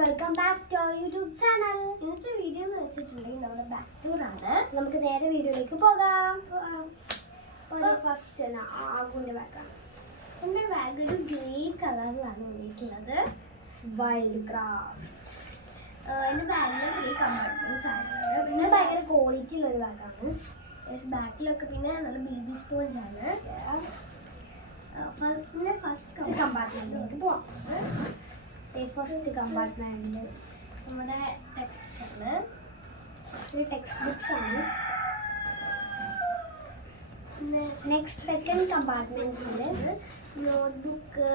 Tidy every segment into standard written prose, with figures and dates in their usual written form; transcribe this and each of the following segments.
Welcome back to our YouTube channel. ഇന്നത്തെ video എന്ന് വെച്ചിട്ടുണ്ടെങ്കിൽ നമ്മുടെ ബാക്ക് ടൂർ ആണ്. നമുക്ക് നേരെ വീഡിയോയിലേക്ക് പോകാം. ഫസ്റ്റ് ആഗുവിൻ്റെ ബാഗാണ്. എൻ്റെ ബാഗ് ഒരു ഗ്രേ കളറിലാണ് വന്നിട്ടുള്ളത്. Wild craft. എൻ്റെ ബാഗിൽ ഗ്രേ കമ്പാർട്ട്മെൻറ്റ്സ് ആണ്. പിന്നെ ഭയങ്കര ക്വാളിറ്റി ഉള്ളൊരു ബാഗാണ്. ബാക്കിലൊക്കെ പിന്നെ നല്ല ബേബി സ്പോഞ്ച് ആണ്. പിന്നെ ഫസ്റ്റ് കമ്പാർട്ട്മെൻറ്റിലേക്ക് പോവാം. ഫസ്റ്റ് കമ്പാർട്ട്മെൻറ്റിൽ നമ്മുടെ ടെക്സ്റ്റ് ആണ്. ടെക്സ്റ്റ് ബുക്സ് ആണ്. പിന്നെ നെക്സ്റ്റ് സെക്കൻഡ് കമ്പാർട്ട്മെൻറ്റിൽ നോട്ട്ബുക്ക്,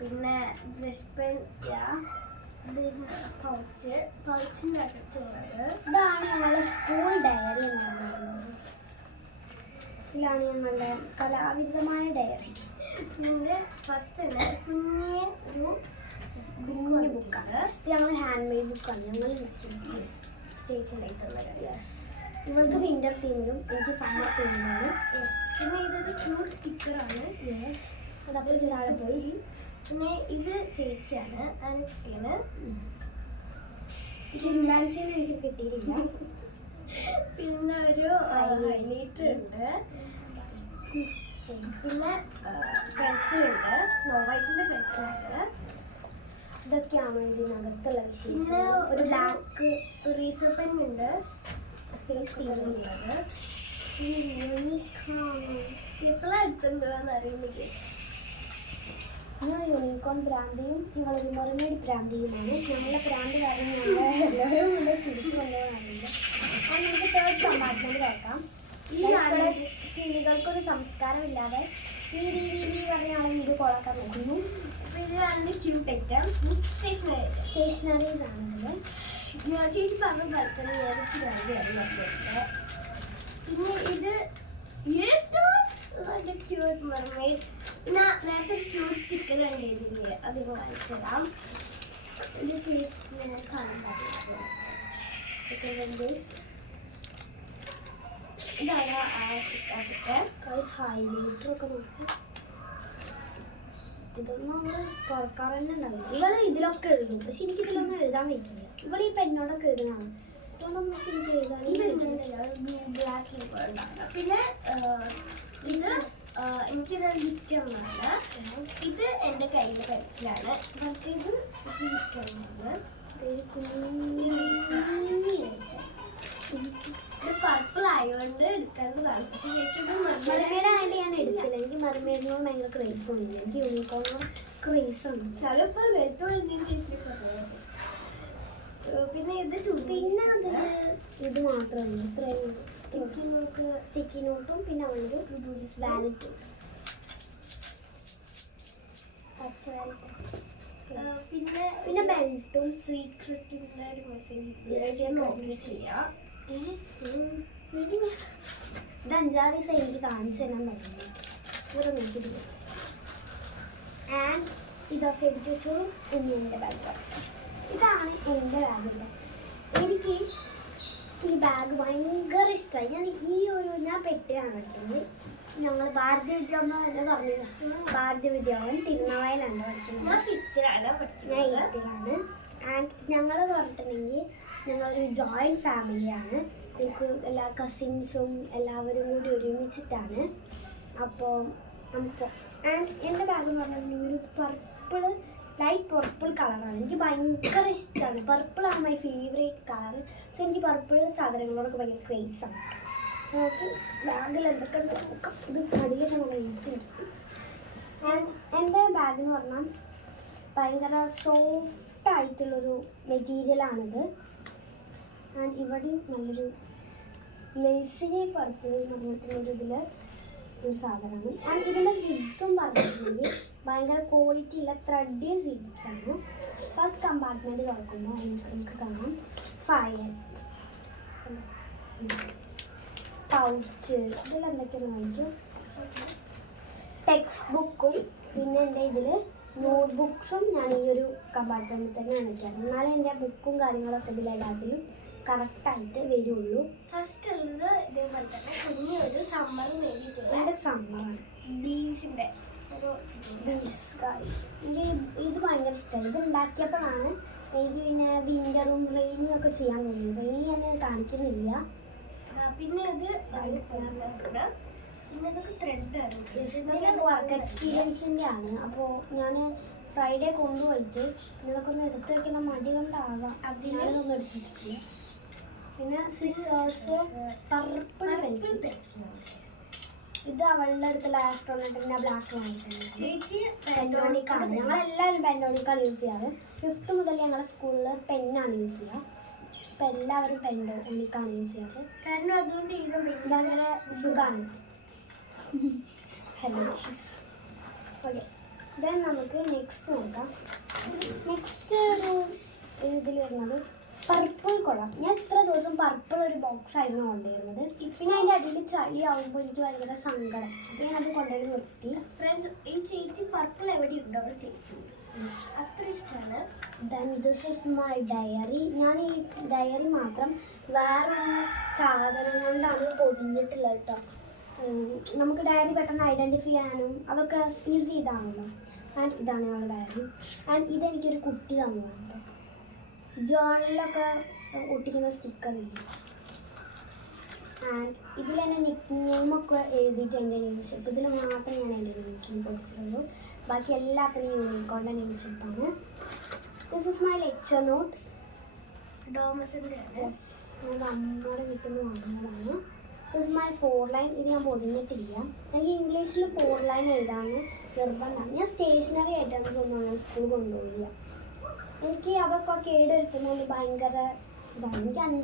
പിന്നെ ബ്രഷ് പെൻ, പൗച്ചിൻ്റെ അകത്തുള്ളത്. ഇതാണ് ഞങ്ങളുടെ സ്കൂൾ ഡയറി എന്ന് പറയുന്നത്. ഇതിലാണ് ഞങ്ങളുടെ കലാവിധമായ ഡയറി. ഇതിൻ്റെ ഫസ്റ്റ് തന്നെ കുഞ്ഞു ബുക്കാണ്. ഞങ്ങൾ ഹാൻഡ് മെയ്ഡ് ബുക്കാണ്. ഞങ്ങൾ സ്റ്റേജിലായിട്ടുള്ളത്. ഇവൾക്ക് വിൻ്റർ തീമിലും എനിക്ക് സമ്മർ തീമിലാണ്. പിന്നെ ഇതൊരു ക്യൂട്ട് സ്റ്റിക്കറാണ്. അതപ്പോൾ ഇതിനാളെ പോയി. പിന്നെ ഇത് ചേച്ചിയാണ്, അനുഷ്കയാണ്. ചിമ്പാൻസിന് എനിക്ക് കിട്ടിയിട്ടില്ല. പിന്നെ ഒരു ഹൈലൈറ്റർ ഉണ്ട്. പിന്നെ പെൻസിലുണ്ട്, സ്നോ വൈറ്റിൻ്റെ പെൻസിലുണ്ട്. ഇതൊക്കെയാണ് ഇതിനകത്തുള്ള വിശേഷം. പിന്നെ ഒരു ബ്ലാക്ക് റീസർ പെന്നുണ്ട്, സ്പേസ് തീരുന്നത്. എപ്പോഴെടുത്തുണ്ടോന്ന് അറിയില്ല. ഞാൻ യൂണിക്കോൺ ഭ്രാന്തിയും ഞങ്ങളൊരു മെർമെയ്ഡ് ഭ്രാന്തിയുമാണ്. ഞങ്ങളുടെ ഭ്രാന്തി കാര്യം ഞങ്ങൾ എല്ലാവരും കൂടെ തിരിച്ചു കൊണ്ടുപോകാറില്ല. അപ്പോൾ നമുക്ക് തേർഡ് കമ്പാർട്ട്മെൻറ്റ് നോക്കാം. ഈ കിളികൾക്കൊരു സംസ്കാരമില്ലാതെ ഈ പറഞ്ഞാൽ ഇത് കൊളാക്കാൻ നോക്കുന്നു. അപ്പോൾ ഇതിലാണ് ക്യൂട്ട് ഐറ്റംസ്. സ്റ്റേഷനറീസ് ആണിത്. ചേച്ചി പറഞ്ഞ ബർത്ത്ഡേ ഏതൊക്കെ. പിന്നെ ഇത് ക്യൂട്ട് മെർമെയ്ഡ്. പിന്നെ നേരത്തെ ക്യൂട്ട് സ്റ്റിക്കർ കണ്ടിരുന്നില്ലേ, അത് കാണിച്ചു തരാം. ഇത് കാണാൻ പറ്റും. ഇതാണ് ഹൈലൈറ്റർ ഒക്കെ നോക്കാം. ഇതൊന്നും നമ്മൾ തുറക്കാൻ തന്നെ ഉണ്ടാവില്ല. ഇവള് ഇതിലൊക്കെ എഴുതും, പക്ഷെ എനിക്കിതിലൊന്നും എഴുതാൻ പറ്റില്ല. ഇവള് ഈ പെന്നോടൊക്കെ എഴുതുന്നതാണ്. ഇതൊന്നും പക്ഷെ എനിക്ക് എഴുതാൻ ബ്ലാക്ക്. പിന്നെ ഇത് എനിക്കൊരു ഗിഫ്റ്റ് ഒന്നാണ്. ഇത് എൻ്റെ കയ്യിലെ പെൻസിലാണ്. പക്ഷേ ഇത് ഗിഫ്റ്റ് ഒന്നാണ്. ഇത് പർപ്പിൾ ആയതുകൊണ്ട് എടുക്കേണ്ടതാണ്. പക്ഷേ ചേച്ചി മെർമെയ്ഡ് ആയിട്ട് ഞാൻ എടുത്തില്ല. എനിക്ക് മെർമെയ്ഡിനോട് ഭയങ്കര ക്രേസ് ഒന്നുമില്ല. എനിക്ക് യൂണിക്കോണിനോട് ക്രേസ് ഉണ്ട്. ചിലപ്പോൾ പിന്നെ ഇത് പിന്നെ അതിൽ ഇത് മാത്രമല്ല, ഇത്രയും സ്റ്റിക്കി നോട്ടും പിന്നെ അവളൊരു വാലറ്റും പച്ച വാലറ്റ്. പിന്നെ ബെൽറ്റും സീക്രട്ടിൻ്റെ ഒരു മെസ്സേജ് ചെയ്യാം. ഇത് 5-6 ദിവസം എനിക്ക് കാണിച്ചു തരാൻ പറ്റില്ല. ഇവിടെ നോക്കിയിട്ടില്ല. ആൻഡ് ഇത് എടുത്ത് വെച്ചോളൂ. ഇനി എൻ്റെ ബാഗ്. ഇതാണ് എൻ്റെ ബാഗിൻ്റെ. എനിക്ക് ഈ ബാഗ് ഭയങ്കര ഇഷ്ടമായി. ഞാൻ പെട്ടിയാണ് പഠിക്കുന്നത്. ഞങ്ങൾ ഭാരതീയ വിദ്യാഭവൻ എന്ന് പറഞ്ഞത്. ഭാരതീയ വിദ്യാഭവൻ തിരുനാവായിലാണ് പഠിക്കുന്നത്. ഞാൻ 8th-ലാണ്. ആൻഡ് ഞങ്ങളെന്ന് പറഞ്ഞിട്ടുണ്ടെങ്കിൽ ഞങ്ങളൊരു ജോയിൻറ്റ് ഫാമിലിയാണ്. എനിക്ക് എല്ലാ കസിൻസും എല്ലാവരും കൂടി ഒരുമിച്ചിട്ടാണ്. അപ്പോൾ നമുക്ക് ആൻഡ് എൻ്റെ ബാഗ് എന്ന് പറഞ്ഞിട്ടുണ്ടെങ്കിൽ ഒരു പർപ്പിൾ, ലൈറ്റ് പർപ്പിൾ കളറാണ്. എനിക്ക് ഭയങ്കര ഇഷ്ടമാണ്. പർപ്പിളാണ് മൈ ഫേവറേറ്റ് കളർ. സോ എനിക്ക് പർപ്പിൾ സാധനങ്ങളോടൊക്കെ ഭയങ്കര ക്രേസാണ്. നമുക്ക് ബാഗിൽ എന്തൊക്കെ നോക്കാം. ഇത് കടിയിലൊക്കെ നമ്മൾ വെയിറ്റ്. ആൻഡ് എൻ്റെ ബാഗ് എന്ന് പറഞ്ഞാൽ ഭയങ്കര സോഫ്റ്റ് ആയിട്ടുള്ളൊരു മെറ്റീരിയലാണിത്. ആൻഡ് ഇവിടെ നല്ലൊരു ലേസിനെ പർപ്പിൾ പറഞ്ഞിട്ടുള്ളൊരു ഇതിൽ ഒരു സാധനമാണ്. ആൻഡ് ഇതിൻ്റെ സിബ്സും പറഞ്ഞിട്ടുണ്ടെങ്കിൽ ഭയങ്കര ക്വാളിറ്റി ഉള്ള ത്രെഡ് സിബ്സ് ആണ്. ഫസ്റ്റ് കമ്പാർട്ട്മെൻറ്റ് തുറക്കുമ്പോൾ നമുക്ക് കാണാം ഫയർ, പൗച്ച്, ഇതിൽ എന്തൊക്കെയാണ് വാങ്ങിക്കും. ടെക്സ്റ്റ് ബുക്കും പിന്നെ എൻ്റെ ഇതിൽ നോട്ട് ബുക്സും ഞാൻ ഈ ഒരു കമ്പാർട്ട്മെൻറ്റിൽ തന്നെ കാണിക്കാം. എന്നാലേ എൻ്റെ ബുക്കും കാര്യങ്ങളൊക്കെ ഇതിലെല്ലാത്തിലും കറക്റ്റായിട്ട് വരുള്ളൂ. ഫസ്റ്റ് ഉള്ളത് ഇതേപോലെ തന്നെ കുഞ്ഞൊരു സമ്മർ മേബി. എൻ്റെ സമ്മറാണ് ബീൻസിൻ്റെ എനിക്ക് ഇത് ഭയങ്കര ഇഷ്ടമായി. ഇത് ഉണ്ടാക്കിയപ്പോഴാണ് എനിക്ക് പിന്നെ വിൻ്ററും റെയിനിയും ഒക്കെ ചെയ്യാൻ തോന്നുന്നു. റെയിനി ഞാൻ കാണിക്കുന്നില്ല. പിന്നെ ഇത് വർക്ക് എക്സ്പീരിയൻസിൻ്റെ ആണ്. അപ്പോൾ ഞാൻ ഫ്രൈഡേ കൊണ്ടുപോയിട്ട് നിങ്ങളൊക്കെ ഒന്ന് എടുത്ത് വയ്ക്കുന്ന മടി കൊണ്ടാവാം അതിനൊന്നും എടുത്ത് വെച്ചിട്ടില്ല. പിന്നെ സിസേഴ്സ് പർപ്പിൾ പെൻസിൽ. ഇത് അവളുടെ അടുത്തുള്ള ആസ്ട്രോണറ്റിൻ്റെ ബ്ലാക്ക് വാങ്ങിയിട്ടുണ്ട്. പെൻറ്റോണിക്കാണ്. ഞങ്ങളെല്ലാവരും പെൻറ്റോണിക്കാണ് യൂസ് ചെയ്യാറ്. 5th മുതൽ ഞങ്ങളുടെ സ്കൂളിൽ പെന്നാണ് യൂസ് ചെയ്യുക. ഇപ്പം എല്ലാവരും പെൻറ്റോണിക്കാണ് യൂസ് ചെയ്യാറ്. കാരണം അതുകൊണ്ട് ഭയങ്കര സുഖമാണ്. Hello okay. ദെൻ നമുക്ക് നെക്സ്റ്റ് നോക്കാം. നെക്സ്റ്റ് ഒരു ഇതിൽ വരുന്നത് പർപ്പിൾ കൊള്ളാം. ഞാൻ ഇത്ര ദിവസം പർപ്പിൾ ഒരു ബോക്സ് ആയിരുന്നു കൊണ്ടുവരുന്നത്. പിന്നെ അതിൻ്റെ അടിയിൽ ചളിയാവുമ്പോൾ എനിക്ക് ഭയങ്കര സങ്കടം. അപ്പോൾ ഞാനത് കൊണ്ടുപോയി നിർത്തി. ഫ്രണ്ട്സ്, ഈ ചേച്ചി പർപ്പിൾ എവിടെയുണ്ടോ അവിടെ ചേച്ചി അത്ര ഇഷ്ടമാണ്. Then this is my diary. ഞാൻ ഈ ഡയറി മാത്രം വേറൊരു സാധനം കൊണ്ടാണ് പൊതിഞ്ഞിട്ടുള്ളത് കേട്ടോ. നമുക്ക് ഡയറി പെട്ടെന്ന് ഐഡൻറ്റിഫൈ ചെയ്യാനും അതൊക്കെ ഈസി ഇതാണല്ലോ. ആൻഡ് ഇതാണ് ഞങ്ങളുടെ ഡയറി. ആൻഡ് ഇതെനിക്കൊരു കുട്ടി തന്നതാണ് കേട്ടോ. ജേർണലിലൊക്കെ ഒട്ടിക്കുന്ന സ്റ്റിക്കറില്ല. ആൻഡ് ഇതിൽ തന്നെ നിക്ക് നെയിമൊക്കെ എഴുതിയിട്ട് എൻ്റെ നെയിം സ്ലിപ്പ്. ഇതിൽ മാത്രമേ ഞാൻ എൻ്റെ നെയിം സ്ലിപ്പ് ഒട്ടിച്ചിട്ടുള്ളൂ. ബാക്കി എല്ലാത്തിനും യൂണിക്കോണിൻ്റെ നെയിം സ്ലിപ്പാണ്. This is my lecture note. ഡോമസിൻ്റെ ഞാൻ അമ്മയുടെ വീട്ടിൽ നിന്ന് വാങ്ങുന്നതാണ്. This is my 4 line. ഇത് ഞാൻ പൊതിഞ്ഞിട്ടില്ല. എനിക്ക് ഇംഗ്ലീഷിൽ 4 ലൈൻ എഴുതാമെന്ന് നിർബന്ധമാണ്. ഞാൻ സ്റ്റേഷനറി ഐറ്റംസ് ഒന്നും ഞാൻ സ്കൂൾ കൊണ്ടുപോയില്ല. എനിക്ക് അതൊക്കെ കേടെടുത്തുന്നതിൽ ഭയങ്കര ഇതാണ്.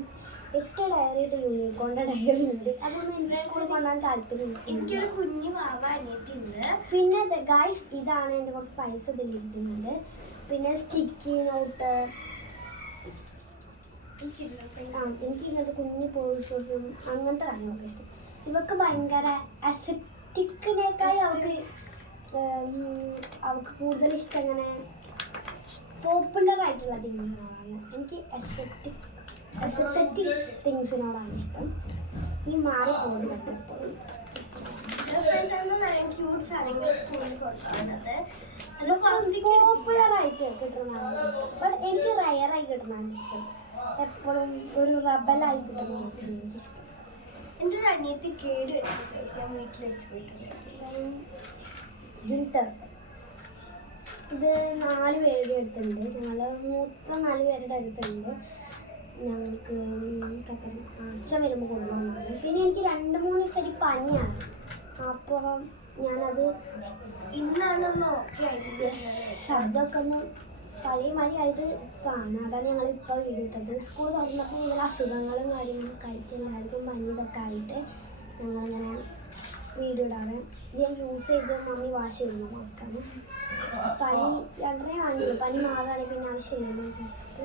എനിക്ക് 8 ഡയറിയുടെ യൂണിക്കോണിൻ്റെ ഡയറി ഉണ്ട്. അതൊന്നും എനിക്ക് സ്കൂളിൽ കൊണ്ടുപോകാൻ താല്പര്യമില്ല. എനിക്കൊരു കുഞ്ഞു വാവ അനിയത്തിയുണ്ട്. പിന്നെ ഗൈസ് ഇതാണ് എൻ്റെ കുറച്ച് പൈസ ഇതിലിരിക്കുന്നുണ്ട്. പിന്നെ സ്റ്റിക്കി നോട്ട്. എനിക്ക് ഇങ്ങനത്തെ കുഞ്ഞു പേഴ്സസും അങ്ങനത്തെ കാര്യങ്ങളൊക്കെ ഇഷ്ടം. ഇവർക്ക് ഭയങ്കര അസെപ്റ്റിക്കിനേക്കായി അവർക്ക് കൂടുതൽ ഇഷ്ടം ഇങ്ങനെ പോപ്പുലർ ആയിട്ടുള്ള തിങ്സിനോടാണ്. എനിക്ക് എസ്തെറ്റിക് തിങ്സിനോടാണ് ഇഷ്ടം. ഈ മാറി പോകുന്നുണ്ട് എപ്പോഴും. പോപ്പുലർ ആയിട്ട് കിട്ടുന്നതാണ് ഇഷ്ടം. ബട്ട് എനിക്ക് റയറായി കിട്ടുന്നതാണ് ഇഷ്ടം. എപ്പോഴും ഒരു റബലായി കിട്ടുന്നതാണ് എനിക്കിഷ്ടം. എൻ്റെ ഒരു അനിയത്തി കേട് ഞാൻ വീട്ടിൽ വെച്ച് പോയിട്ടുണ്ട്. വിന്റർ. ഇത് 4 പേരുടെ അടുത്തുണ്ട്. ഞങ്ങൾ മൊത്തം 4 പേരുടെ അടുത്തുണ്ട്. ഞങ്ങൾക്ക് അച്ഛൻ വരുമ്പോൾ കൊണ്ടുപോകുന്നത്. പിന്നെ എനിക്ക് 2-3 ദിവസം പനിയാണ്. അപ്പോൾ ഞാനത് ഇന്നാണൊന്ന് ഓക്കെ ആയിട്ട് ശബ്ദമൊക്കെ ഒന്ന് പഴയ മതിയായത് കാണാം. അതാണ് ഞങ്ങളിപ്പോൾ വീടിട്ടത്. സ്കൂൾ തുറന്നപ്പോൾ ഇങ്ങനെ അസുഖങ്ങളും കാര്യങ്ങളൊക്കെ ആയിട്ട് എല്ലാവർക്കും പനി ഇതൊക്കെ ആയിട്ട് ഞങ്ങളിങ്ങനെ വീഡിയോ ഇടാണ്. ഇത് ഞാൻ യൂസ് ചെയ്ത് മമ്മി വാഷ് ചെയ്യുന്ന മാസ്കാണ്. പനി 2 വാങ്ങിയുള്ളൂ. പനി മാറുകയാണെങ്കിൽ പിന്നെ അത് ചെയ്യുമെന്ന് വിചാരിച്ചിട്ട്.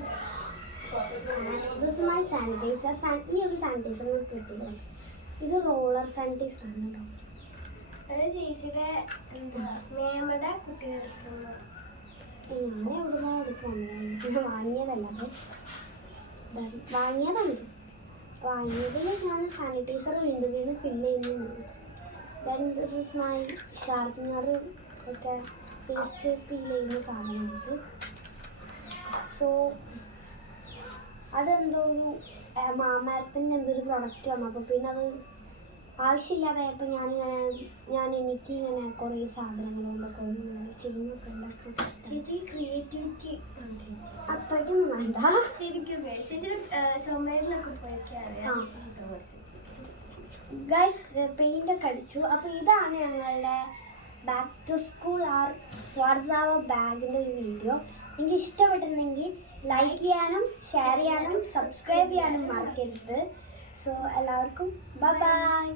This my sanitiser. ഈ ഒരു സാനിറ്റൈസർ കിട്ടിയത് ഇത് റോളർ സാനിറ്റൈസറാണ് കേട്ടോ. അത് ചേച്ചിയുടെ മേമയുടെ കുട്ടികളെടുക്കുന്ന ഞാൻ എവിടുന്നോ എടുത്ത് വന്നതാണ്. പിന്നെ വാങ്ങിയതല്ല. അപ്പോൾ വാങ്ങിയതാണ്. വാങ്ങിയതിൽ ഞാൻ സാനിറ്റൈസർ വീണ്ടും ഫില്ല് ചെയ്യുന്നുണ്ട്. Then this is my sharpener ഒക്കെ പേസ്റ്റ് ഫീൽ ചെയ്യുന്ന സാധനമാണിത്. സോ അതെന്തോ ഒരു മാമരത്തിൻ്റെ എന്തോ ഒരു പ്രൊഡക്റ്റ് വന്നു. അപ്പോൾ പിന്നെ അത് ആവശ്യമില്ലാതായപ്പോൾ ഞാൻ എനിക്കിങ്ങനെ കുറേ സാധനങ്ങൾ കൊണ്ടൊക്കെ ചെയ്യുന്നൊക്കെ ഉണ്ടാക്കും. ചേച്ചി ക്രിയേറ്റിവിറ്റി അത്രയ്ക്കൊന്നും വേണ്ട. ശരിക്കും ചേച്ചി ചുമരിലൊക്കെ പോയൊക്കെയാണ് ഗൈസ് പെയിൻ്റൊക്കെ അടിച്ചു. അപ്പോൾ ഇതാണ് ഞങ്ങളുടെ back to school or what's our ബാഗിൻ്റെ ഒരു വീഡിയോ. നിങ്ങൾക്ക് ഇഷ്ടപ്പെട്ടിട്ടുണ്ടെങ്കിൽ ലൈക്ക് ചെയ്യാനും ഷെയർ ചെയ്യാനും സബ്സ്ക്രൈബ് ചെയ്യാനും മറക്കരുത്. സോ എല്ലാവർക്കും ബൈ ബൈ.